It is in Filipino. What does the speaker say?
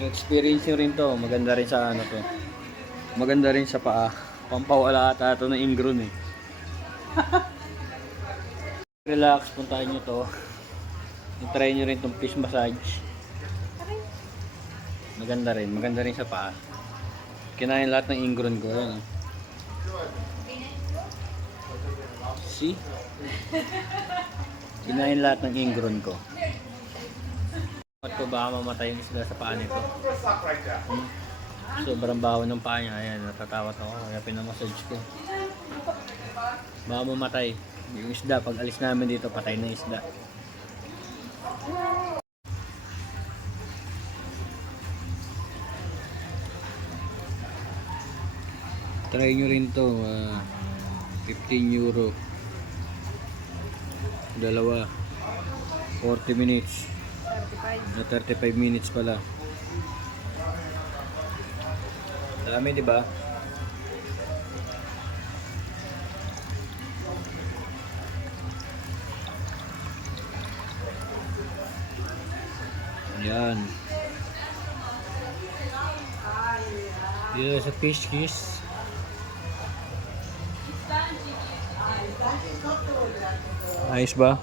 Experience nyo rin to. Maganda rin sa ano to. Maganda rin sa paa. Pampawala ata ito ng ingron eh. Relax, puntahan nyo to. I-try nyo rin tong fish massage. Maganda rin sa paa. Kinain lahat ng ingron ko. Yan. See? Kinain lahat ng ingron ko. At ko baka mamatayin sila sa paa nito. Sobrang baho ng paa niya. Ayan, natatakot ako. Kaya pinamassage ko. Baka mamatay. Yung isda, pag alis namin dito, patay na isda. Try nyo rin to. 15 euro. Dalawa. 40 minutes. 35 minutes pala. Dami, di ba? Yan. Dito sa fish kiss. Ayos ba?